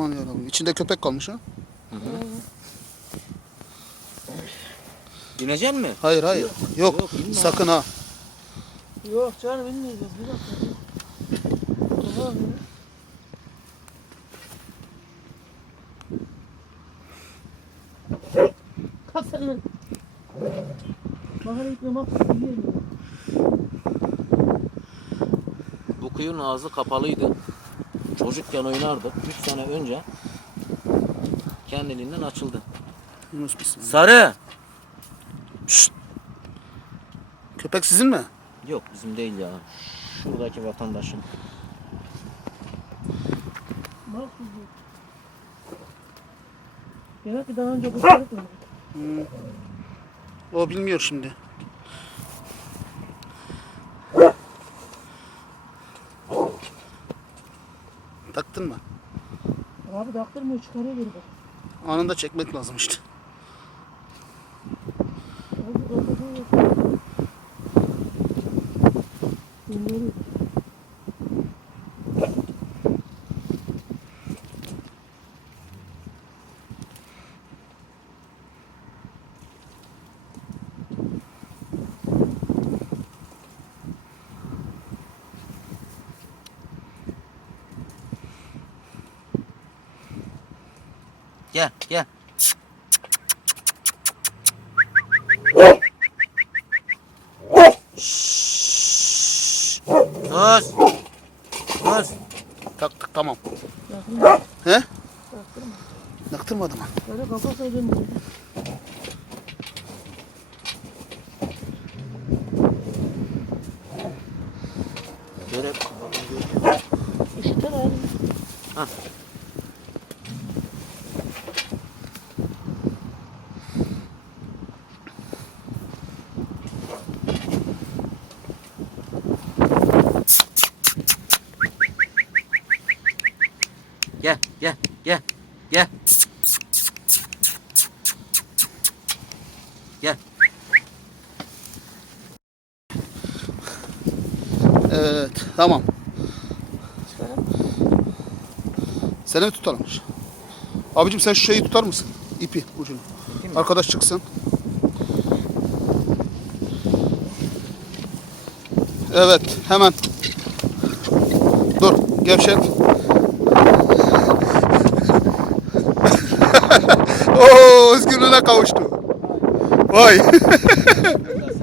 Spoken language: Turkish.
Aman yarabbim. İçinde köpek kalmış ha. İnecek mi? Hayır hayır. Yok. Yok, inme Sakın ha. Yok canım inmeyeceğiz. Bir dakika. Tamam lan. Bakara gitme bak. yiyelim. Bu kuyunun ağzı kapalıydı. Çocukken oynardık. 3 sene önce kendiliğinden açıldı. Yunus. Sarı! Köpek sizin mi? Yok bizim değil ya. Şuradaki vatandaşın. Bak. Demek ki daha önce kurtarıp mı? O bilmiyor şimdi. Taktın mı? Abi taktırmıyor çıkarıyor geri bak. Anında çekmek lazım işte. Abi Gel gel. Sus. Sus. Taktık tamam. Yakın. He? Taktırma. Yaktırmadı mı? Böyle kafasına dönüyor. Görev. İşte abi. Ha. Gel gel gel gel. Gel. Evet tamam. Seni mi tutalım? Abicim sen şu şeyi tutar mısın? İpi ucunu. Arkadaş çıksın. Evet hemen. Dur gevşet. Oo özgürlüğüne kavuştu. Vay.